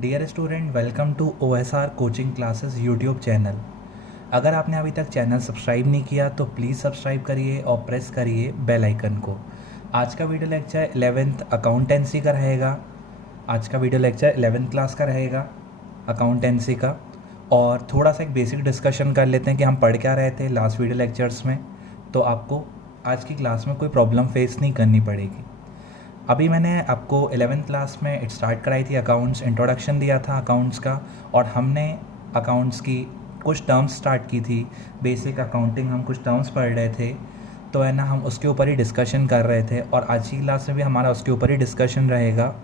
Dear student, welcome to OSR coaching classes YouTube channel. अगर आपने अभी तक चैनल सब्सक्राइब नहीं किया तो प्लीज़ सब्सक्राइब करिए और प्रेस करिए बेल आइकन को। आज का वीडियो लेक्चर 11th अकाउंटेंसी का रहेगा। आज का वीडियो लेक्चर 11th क्लास का रहेगा अकाउंटेंसी का। और थोड़ा सा एक बेसिक डिस्कशन कर लेते हैं कि हम पढ़ क्या रहे थे लास्ट वीडियो लेक्चर्स में, तो आपको आज की क्लास में कोई प्रॉब्लम फेस नहीं करनी पड़ेगी। अभी मैंने आपको 11th क्लास में स्टार्ट कराई थी अकाउंट्स, इंट्रोडक्शन दिया था अकाउंट्स का, और हमने अकाउंट्स की कुछ टर्म्स स्टार्ट की थी। बेसिक अकाउंटिंग हम कुछ टर्म्स पढ़ रहे थे, तो है ना, हम उसके ऊपर ही डिस्कशन कर रहे थे। और आज की क्लास में भी हमारा उसके ऊपर ही डिस्कशन रहेगा।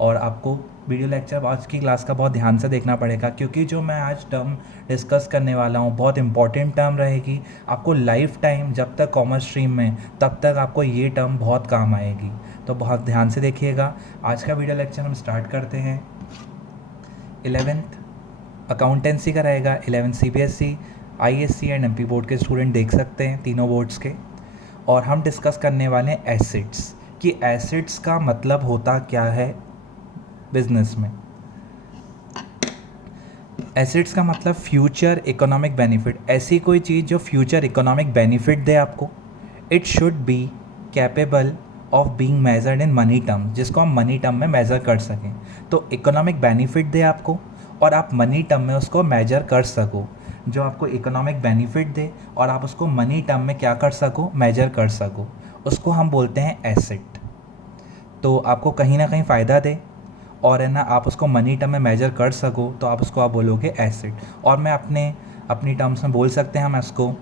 और आपको वीडियो लेक्चर आज की क्लास का बहुत ध्यान से देखना पड़ेगा, क्योंकि जो मैं आज टर्म डिस्कस करने वाला हूँ बहुत इंपॉर्टेंट टर्म रहेगी। आपको लाइफ टाइम जब तक कॉमर्स स्ट्रीम में, तब तक आपको ये टर्म बहुत काम आएगी, तो बहुत ध्यान से देखिएगा। आज का वीडियो लेक्चर हम स्टार्ट करते हैं। 11th अकाउंटेंसी का रहेगा। 11th CBSE, ISC and MP board के स्टूडेंट देख सकते हैं, तीनों बोर्ड्स के। और हम डिस्कस करने वाले हैं एसेट्स, कि एसेट्स का मतलब होता क्या है बिजनेस में। एसेट्स का मतलब फ्यूचर इकोनॉमिक बेनिफिट, ऐसी कोई चीज़ जो फ्यूचर इकोनॉमिक बेनिफिट दे आपको। It should be capable of being measured in money term, जिसको हम मनी टर्म में मेज़र कर सकें। तो इकोनॉमिक बेनिफिट दे आपको और आप मनी टर्म में उसको मेजर कर सको। जो आपको इकोनॉमिक बेनिफिट दे और आप उसको मनी टर्म में क्या कर सको, मेजर कर सको, उसको हम बोलते हैं एसेट। तो आपको कहीं ना कहीं फ़ायदा दे और है ना, आप उसको मनी टर्म में मेजर कर सको, तो आप बोलोगे एसेट। और मैं अपनी टर्म्स में बोल सकते हैं हम इसको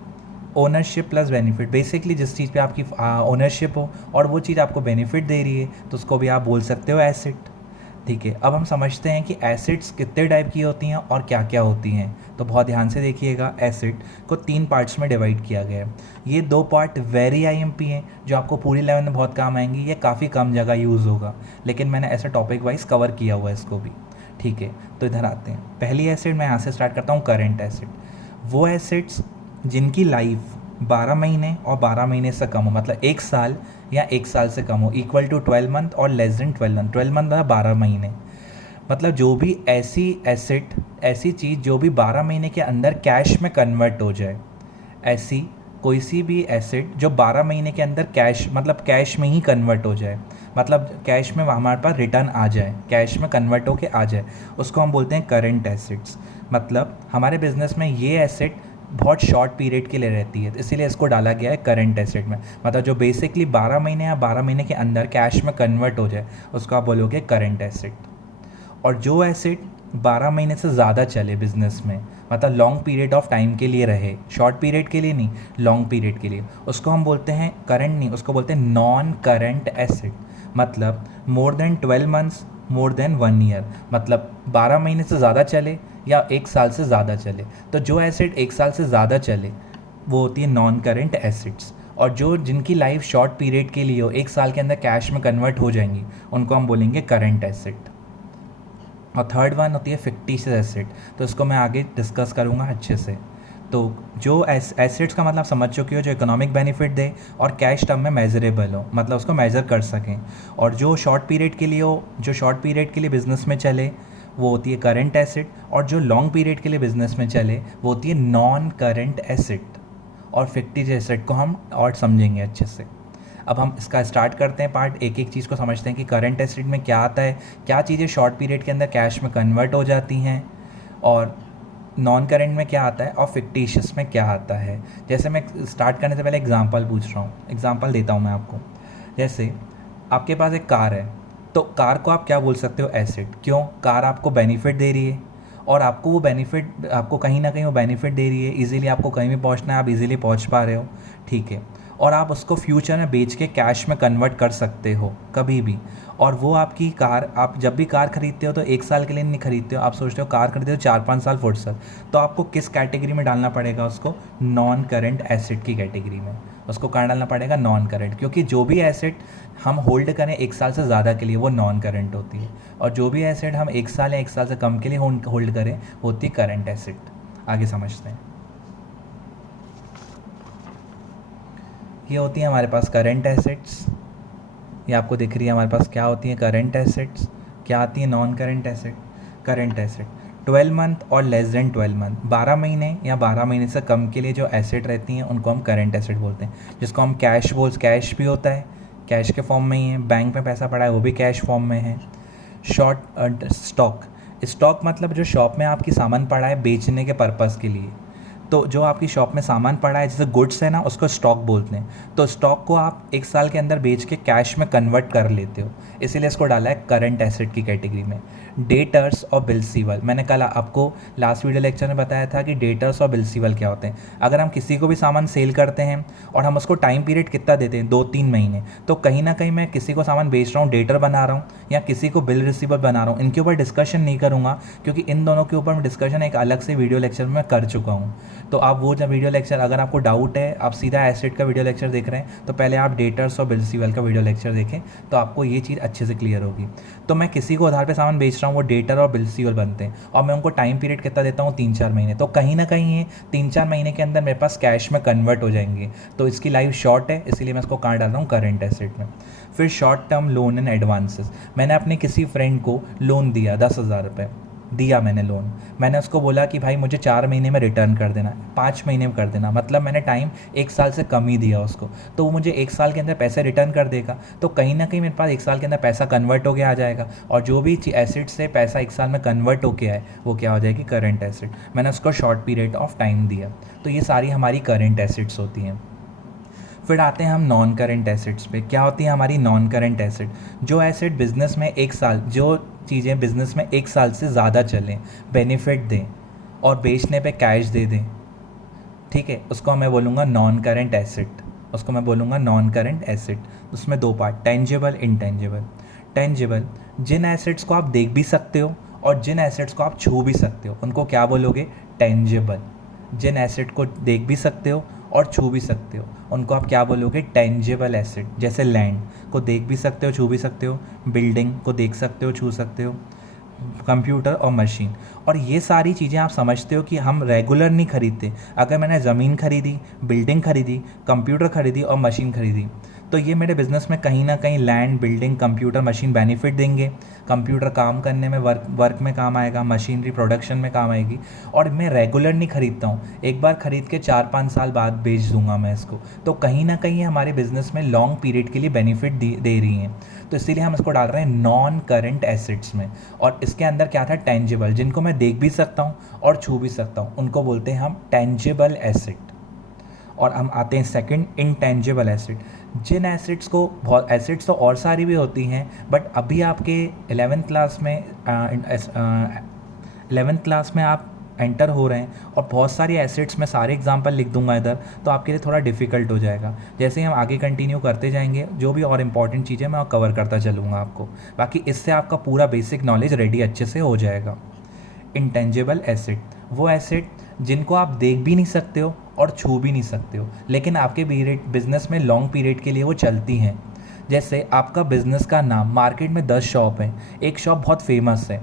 ओनरशिप प्लस बेनिफिट। बेसिकली जिस चीज़ पे आपकी ओनरशिप हो और वो चीज़ आपको बेनिफिट दे रही है, तो उसको भी आप बोल सकते हो एसेट। ठीक है, अब हम समझते हैं कि एसेट्स कितने टाइप की होती हैं और क्या क्या होती हैं। तो बहुत ध्यान से देखिएगा। एसेट को 3 पार्ट्स में डिवाइड किया गया है। ये 2 पार्ट वेरी IMP हैं, जो आपको पूरी लेवल में बहुत काम आएंगी। ये काफ़ी कम जगह यूज़ होगा, लेकिन मैंने ऐसे टॉपिक वाइज कवर किया हुआ है इसको भी। ठीक है, तो इधर आते हैं। पहली एसेट मैं यहाँ से स्टार्ट करता हूँ, करेंट एसेट। वो एसेट्स जिनकी लाइफ 12 महीने और 12 महीने से कम हो, मतलब 1 साल या 1 साल से कम हो, इक्वल टू 12 मंथ और लेस देन 12 मंथ। 12 मंथ मतलब 12 महीने। मतलब जो भी ऐसी एसेट, ऐसी चीज़ जो भी 12 महीने के अंदर कैश में कन्वर्ट हो जाए, ऐसी कोई सी भी एसेट जो 12 महीने के अंदर कैश, मतलब कैश में ही कन्वर्ट हो जाए, मतलब कैश में हमारे पास रिटर्न आ जाए, कैश में कन्वर्ट होके आ जाए, उसको हम बोलते हैं करेंट एसेट्स। मतलब हमारे बिजनेस में ये एसेट बहुत शॉर्ट पीरियड के लिए रहती है, इसीलिए इसको डाला गया है करेंट एसेट में। मतलब जो बेसिकली 12 महीने या 12 महीने के अंदर कैश में कन्वर्ट हो जाए, उसको आप बोलोगे करेंट एसेट। और जो एसेट 12 महीने से ज़्यादा चले बिजनेस में, मतलब लॉन्ग पीरियड ऑफ टाइम के लिए रहे, शॉर्ट पीरियड के लिए नहीं, लॉन्ग पीरियड के लिए, उसको हम बोलते हैं करंट नहीं, उसको बोलते हैं नॉन करंट एसेट। मतलब more than 12 months, more than 1 year, मतलब 12 महीने से ज़्यादा चले या 1 साल से ज़्यादा चले। तो जो एसेट 1 साल से ज़्यादा चले वो होती है नॉन करंट एसेट्स। और जो जिनकी लाइफ शॉर्ट पीरियड के लिए हो, 1 साल के अंदर कैश में कन्वर्ट हो जाएंगी, उनको हम बोलेंगे करंट एसेट। और थर्ड वन होती है फिक्टिशियस एसेट, तो इसको मैं आगे डिस्कस करूँगा अच्छे से। तो जो एसेट्स का मतलब समझ चुके हो, जो इकोनॉमिक बेनिफिट दे और कैश टर्म में मेजरेबल हो, मतलब उसको मेज़र कर सकें, और जो शॉर्ट पीरियड के लिए हो, जो शॉर्ट पीरियड के लिए बिजनेस में चले, वो होती है करंट एसेट। और जो लॉन्ग पीरियड के लिए बिजनेस में चले, वो होती है नॉन करंट एसेट। और फिक्टिशियस एसेट को हम और समझेंगे अच्छे से। अब हम इसका स्टार्ट करते हैं पार्ट, एक एक चीज़ को समझते हैं कि करंट एसेट में क्या आता है, क्या चीज़ें शॉर्ट पीरियड के अंदर कैश में कन्वर्ट हो जाती हैं, और नॉन करंट में क्या आता है, और फिक्टिशियस में क्या आता है। जैसे मैं स्टार्ट करने से पहले एग्जांपल पूछ रहा हूँ, एग्जांपल देता हूँ मैं आपको। जैसे आपके पास एक कार है, तो कार को आप क्या बोल सकते हो, एसेट। क्यों? कार आपको बेनिफिट दे रही है, और आपको वो बेनिफिट, आपको कहीं ना कहीं वो बेनिफिट दे रही है, इजीली आपको कहीं भी पहुंचना है, आप इजीली पहुंच पा रहे हो। ठीक है, और आप उसको फ्यूचर में बेच के कैश में कन्वर्ट कर सकते हो कभी भी। और वो आपकी कार, आप जब भी कार खरीदते हो तो 1 साल के लिए नहीं खरीदते हो, आप सोचते हो कार खरीदते हो 4-5 साल फुर्सत, तो आपको किस कैटेगरी में डालना पड़ेगा उसको, नॉन करंट एसेट की कैटेगरी में उसको कहाँ डालना पड़ेगा, नॉन करंट। क्योंकि जो भी एसेट हम होल्ड करें 1 साल से ज़्यादा के लिए, वो नॉन करंट होती है, और जो भी एसेट हम 1 साल या 1 साल से कम के लिए होल्ड करें, होती है करंट एसेट। आगे समझते हैं। ये होती है हमारे पास करंट एसेट्स, ये आपको दिख रही है हमारे पास क्या होती है करंट एसेट्स, क्या आती है non current asset. Current asset. 12 month और लेस देन 12 मंथ, 12 महीने या 12 महीने से कम के लिए जो एसेट रहती हैं उनको हम करंट एसेट बोलते हैं, जिसको हम कैश भी होता है, कैश के फॉर्म में ही है, बैंक में पैसा पड़ा है वो भी कैश फॉर्म में है। शॉर्ट स्टॉक, स्टॉक मतलब जो शॉप में आपकी सामान पड़ा है बेचने के पर्पज़ के लिए, तो जो आपकी शॉप में सामान पड़ा है जैसे गुड्स है ना, उसको स्टॉक बोलते हैं। तो स्टॉक को आप 1 साल के अंदर बेच के कैश में कन्वर्ट कर लेते हो, इसीलिए इसको डाला है करंट एसेट की कैटेगरी में। डेटर्स और बिल रिसीवेबल, मैंने कल आपको लास्ट वीडियो लेक्चर में बताया था कि डेटर्स और बिल रिसीवेबल क्या होते हैं। अगर हम किसी को भी सामान सेल करते हैं और हम उसको टाइम पीरियड कितना देते हैं, 2-3 महीने, तो कहीं ना कहीं मैं किसी को सामान बेच रहा हूँ, डेटर बना रहा हूँ, या किसी को बिल रिसीवेबल बना रहा हूँ, इनके ऊपर डिस्कशन नहीं करूँगा क्योंकि इन दोनों के ऊपर मैं डिस्कशन एक अलग से वीडियो लेक्चर में कर चुका हूँ। तो आप वो जब वीडियो लेक्चर, अगर आपको डाउट है, आप सीधा एसेट का वीडियो लेक्चर देख रहे हैं, तो पहले आप डेटर्स और बिल रिसीवेबल का वीडियो लेक्चर देखें, तो आपको ये चीज़ अच्छे से क्लियर होगी। तो मैं किसी को उधार पे सामान बेच रहा हूँ, वो डेटर और बिल रिसीवेबल बनते हैं, और मैं उनको टाइम पीरियड कितना देता हूँ, 3-4 महीने। तो कहीं ना कहीं ये 3-4 महीने के अंदर मेरे पास कैश में कन्वर्ट हो जाएंगे, तो इसकी लाइफ शॉर्ट है, इसीलिए मैं इसको कहाँ डाल रहा हूँ, करंट एसेट में। फिर short term loan and advances, मैंने अपने किसी फ्रेंड को लोन दिया, 10,000 रुपये दिया मैंने लोन, मैंने उसको बोला कि भाई मुझे 4 महीने में रिटर्न कर देना, 5 महीने में कर देना, मतलब मैंने टाइम 1 साल से कम ही दिया उसको, तो वो मुझे 1 साल के अंदर पैसे रिटर्न कर देगा। तो कहीं ना कहीं मेरे पास 1 साल के अंदर पैसा कन्वर्ट हो गया आ जाएगा, और जो भी एसेट से पैसा 1 साल में कन्वर्ट होके आए वो क्या हो जाएगी, करंट एसेट। मैंने उसको शॉर्ट पीरियड ऑफ टाइम दिया, तो ये सारी हमारी करंट एसेट्स होती हैं। फिर आते हैं हम नॉन करंट एसेट्स पे। क्या होती है हमारी नॉन करंट एसेट? जो एसेट बिज़नेस में 1 साल, जो चीज़ें बिज़नेस में 1 साल से ज़्यादा चलें, बेनिफिट दें और बेचने पे कैश दे दें, ठीक है, उसको मैं बोलूँगा नॉन करंट एसेट, उसको मैं बोलूँगा नॉन करंट एसेट। उसमें 2 पार्ट, टेंजिबल, इनटेंजिबल। टेंजिबल, जिन एसेट्स को आप देख भी सकते हो और जिन एसेट्स को आप छू भी सकते हो, उनको क्या बोलोगे, टेंजिबल। जिन एसेट को देख भी सकते हो और छू भी सकते हो, उनको आप क्या बोलोगे, टेंजिबल एसेट। जैसे लैंड को देख भी सकते हो, छू भी सकते हो, बिल्डिंग को देख सकते हो, छू सकते हो, कंप्यूटर और मशीन। और ये सारी चीज़ें आप समझते हो कि हम रेगुलर नहीं खरीदते। अगर मैंने ज़मीन खरीदी, बिल्डिंग खरीदी, कंप्यूटर खरीदी और मशीन खरीदी, तो ये मेरे बिज़नेस में कहीं ना कहीं land, building, computer, machine benefit देंगे। कंप्यूटर काम करने में, वर्क में काम आएगा, मशीनरी प्रोडक्शन में काम आएगी। और मैं रेगुलर नहीं खरीदता हूँ, एक बार ख़रीद के 4-5 साल बाद बेच दूंगा मैं इसको, तो कहीं ना कहीं हमारे बिज़नेस में लॉन्ग पीरियड के लिए बेनिफिट दे रही हैं। तो इसीलिए हम इसको डाल रहे हैं नॉन करंट एसेट्स में। और इसके अंदर क्या था, टेंजिबल, जिनको मैं देख भी सकता हूँ और छू भी सकता हूँ, उनको बोलते हैं हम टेंजिबल एसेट। और हम आते हैं सेकंड, इनटेंजिबल एसेट। जिन एसेट्स को, बहुत एसेट्स तो और सारी भी होती हैं, बट अभी आपके 11th क्लास में 11th क्लास में आप एंटर हो रहे हैं, और बहुत सारी एसेट्स में सारे एग्जांपल लिख दूंगा इधर, तो आपके लिए थोड़ा डिफ़िकल्ट हो जाएगा। जैसे ही हम आगे कंटिन्यू करते जाएंगे, जो भी और इम्पॉर्टेंट चीज़ें मैं कवर करता चलूँगा आपको, बाकी इससे आपका पूरा बेसिक नॉलेज रेडी अच्छे से हो जाएगा। इंटेंजिबल एसेट, वो एसेट जिनको आप देख भी नहीं सकते हो और छू भी नहीं सकते हो, लेकिन आपके बिजनेस में लॉन्ग पीरियड के लिए वो चलती हैं। जैसे आपका बिज़नेस का नाम, मार्केट में 10 शॉप हैं, एक शॉप बहुत फेमस है,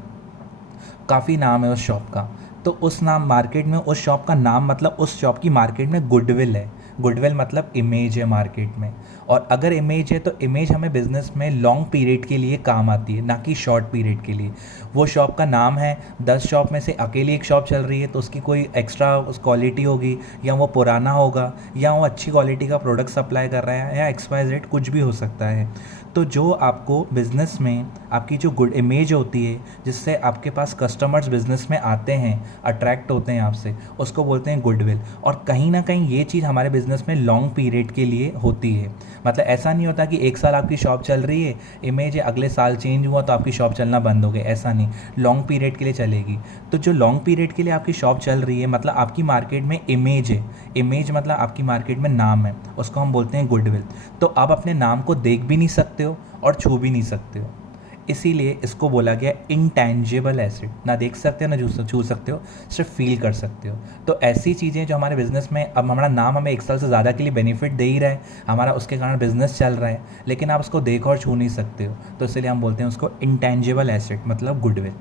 काफ़ी नाम है उस शॉप का, तो उस नाम मार्केट में उस शॉप का नाम, मतलब उस शॉप की मार्केट में गुडविल है। गुडविल मतलब इमेज है मार्केट में, और अगर इमेज है तो इमेज हमें बिज़नेस में लॉन्ग पीरियड के लिए काम आती है, ना कि शॉर्ट पीरियड के लिए। वो शॉप का नाम है, 10 शॉप में से अकेली एक शॉप चल रही है, तो उसकी कोई एक्स्ट्रा उस क्वालिटी होगी, या वो पुराना होगा, या वो अच्छी क्वालिटी का प्रोडक्ट सप्लाई कर रहा है, या XYZ कुछ भी हो सकता है। तो जो आपको बिज़नेस में आपकी जो गुड इमेज होती है, जिससे आपके पास कस्टमर्स बिज़नेस में आते हैं, अट्रैक्ट होते हैं आपसे, उसको बोलते हैं गुडविल। और कहीं ना कहीं ये चीज़ हमारे बिज़नेस में लॉन्ग पीरियड के लिए होती है। मतलब ऐसा नहीं होता कि 1 साल आपकी शॉप चल रही है, इमेज है, अगले साल चेंज हुआ तो आपकी शॉप चलना बंद हो गई, ऐसा नहीं, लॉन्ग पीरियड के लिए चलेगी। तो जो लॉन्ग पीरियड के लिए आपकी शॉप चल रही है, मतलब आपकी मार्केट में इमेज है, इमेज मतलब आपकी मार्केट में नाम है, उसको हम बोलते हैं गुडविल। तो आप अपने नाम को देख भी नहीं सकते हो और छू भी नहीं सकते हो, इसीलिए इसको बोला गया इंटेंजिबल एसेट। ना देख सकते हो, ना छू सकते हो, सिर्फ फील कर सकते हो। तो ऐसी चीज़ें जो हमारे बिज़नेस में, अब हमारा नाम हमें 1 साल से ज़्यादा के लिए बेनिफिट दे ही रहा है, हमारा उसके कारण बिज़नेस चल रहा है, लेकिन आप उसको देख और छू नहीं सकते हो, तो इसलिए हम बोलते हैं उसको इंटेंजिबल एसेट, मतलब गुडविल।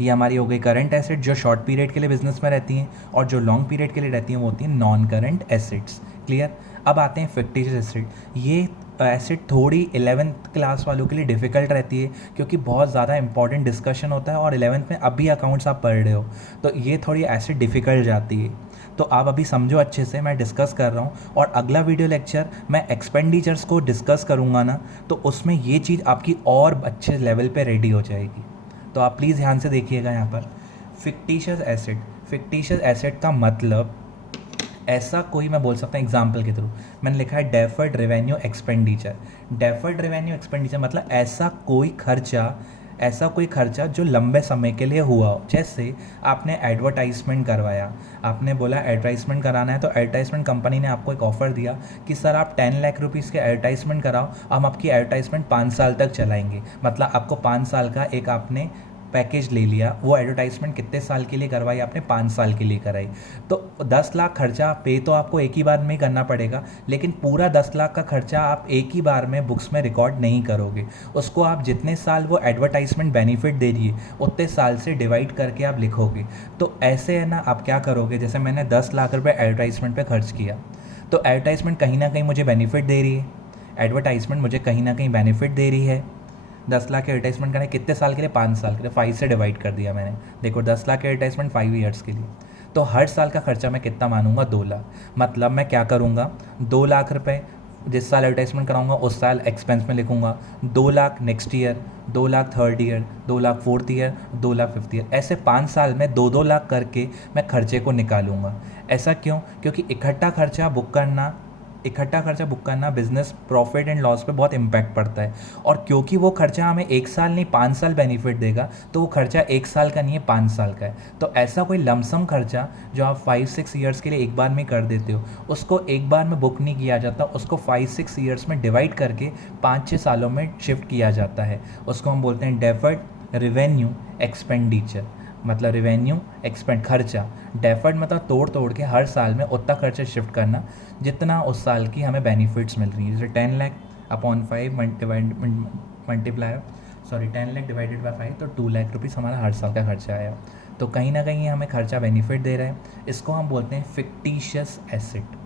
ये हमारी हो गई करंट एसेट, जो शॉर्ट पीरियड के लिए बिजनेस में रहती हैं, और जो लॉन्ग पीरियड के लिए रहती हैं वो होती हैं नॉन करंट एसेट्स। क्लियर। अब आते हैं फिक्टिशियस एसेट। ये एसिड थोड़ी 11th क्लास वालों के लिए डिफ़िकल्ट रहती है, क्योंकि बहुत ज़्यादा इंपॉर्टेंट डिस्कशन होता है और 11th में अभी अकाउंट्स आप पढ़ रहे हो, तो ये थोड़ी एसिड डिफ़िकल्ट जाती है। तो आप अभी समझो अच्छे से, मैं डिस्कस कर रहा हूँ, और अगला वीडियो लेक्चर मैं एक्सपेंडिचर्स को डिस्कस करूँगा ना, तो उसमें ये चीज़ आपकी और अच्छे लेवल पे रेडी हो जाएगी। तो आप प्लीज़ ध्यान से देखिएगा यहाँ पर। फिक्टिशियस एसेट, फिक्टिशियस एसेट का मतलब ऐसा कोई, मैं बोल सकता हूँ एग्जाम्पल के थ्रू, मैंने लिखा है deferred revenue expenditure. Deferred revenue expenditure मतलब ऐसा कोई खर्चा जो लंबे समय के लिए हुआ हो। जैसे आपने एडवर्टाइजमेंट करवाया, आपने बोला एडवर्टाइजमेंट कराना है, तो एडवर्टाइजमेंट कंपनी ने आपको एक ऑफ़र दिया कि सर आप 10 लाख रुपीज़ के एडवर्टाइजमेंट कराओ, हम आपकी एडवर्टाइजमेंट 5 साल तक चलाएंगे। मतलब आपको 5 साल का एक आपने पैकेज ले लिया। वो एडवर्टाइजमेंट कितने साल के लिए करवाई आपने? 5 साल के लिए कराई। तो 10 लाख खर्चा पे तो आपको एक ही बार में ही करना पड़ेगा, लेकिन पूरा 10 लाख का खर्चा आप एक ही बार में बुक्स में रिकॉर्ड नहीं करोगे। उसको आप जितने साल वो एडवर्टाइजमेंट बेनिफिट दे रही है उतने साल से डिवाइड करके आप लिखोगे। तो ऐसे है ना, आप क्या करोगे, जैसे मैंने 10 लाख रुपये एडवर्टाइजमेंट पर खर्च किया, तो एडवर्टाइजमेंट कहीं ना कहीं मुझे बेनिफिट दे रही है, एडवर्टाइजमेंट मुझे कहीं ना कहीं बेनिफिट दे रही है। 10 लाख के एडवर्टाइजमेंट करना कितने साल के लिए? 5 साल के लिए। 5 से डिवाइड कर दिया मैंने। देखो 10 लाख के एडवर्टाइजमेंट 5 ईयर्स के लिए, तो हर साल का खर्चा मैं कितना मानूंगा? 2 लाख। मतलब मैं क्या करूँगा, 2 लाख रुपए जिस साल एडवर्टाइजमेंट कराऊंगा उस साल एक्सपेंस में लिखूंगा, 2 lakh next year, 2 lakh third year, 2 lakh fourth year, 2 lakh fifth year. ऐसे 5 साल में 2-2 लाख करके मैं खर्चे को निकालूंगा। ऐसा क्यों? क्योंकि इकट्ठा खर्चा बुक करना बिजनेस प्रॉफिट एंड लॉस पे बहुत इम्पैक्ट पड़ता है। और क्योंकि वो खर्चा हमें 1 साल नहीं 5 साल बेनिफिट देगा, तो वो खर्चा 1 साल का नहीं है, 5 साल का है। तो ऐसा कोई लमसम खर्चा जो आप 5-6 ईयर्स के लिए एक बार में कर देते हो, उसको एक बार में बुक नहीं किया जाता, उसको 5-6 ईयर्स में डिवाइड करके 5-6 सालों में शिफ्ट किया जाता है। उसको हम बोलते हैं डेफर्ड रेवेन्यू एक्सपेंडिचर। मतलब रेवेन्यू एक्सपेंड खर्चा, डेफर्ड मतलब तोड़ के हर साल में उतना खर्चा शिफ्ट करना जितना उस साल की हमें बेनिफिट्स मिल रही है। जैसे 10 lakh upon 5 multiply 10 lakh divided by 5, तो 2 लाख रुपीज़ हमारा हर साल का खर्चा आया। तो कहीं ना कहीं हमें खर्चा बेनिफिट दे रहा है। इसको हम बोलते हैं फिक्टिशियस एसेट।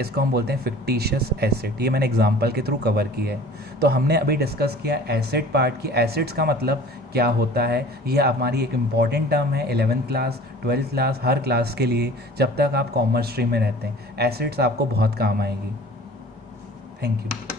इसको हम बोलते हैं फिक्टिशियस एसेट। ये मैंने एग्जांपल के थ्रू कवर किया है। तो हमने अभी डिस्कस किया एसेट पार्ट की। एसेट्स का मतलब क्या होता है, ये हमारी एक इम्पॉर्टेंट टर्म है 11th क्लास 12th क्लास हर क्लास के लिए, जब तक आप कॉमर्स स्ट्रीम में रहते हैं। एसेट्स आपको बहुत काम आएगी। Thank you.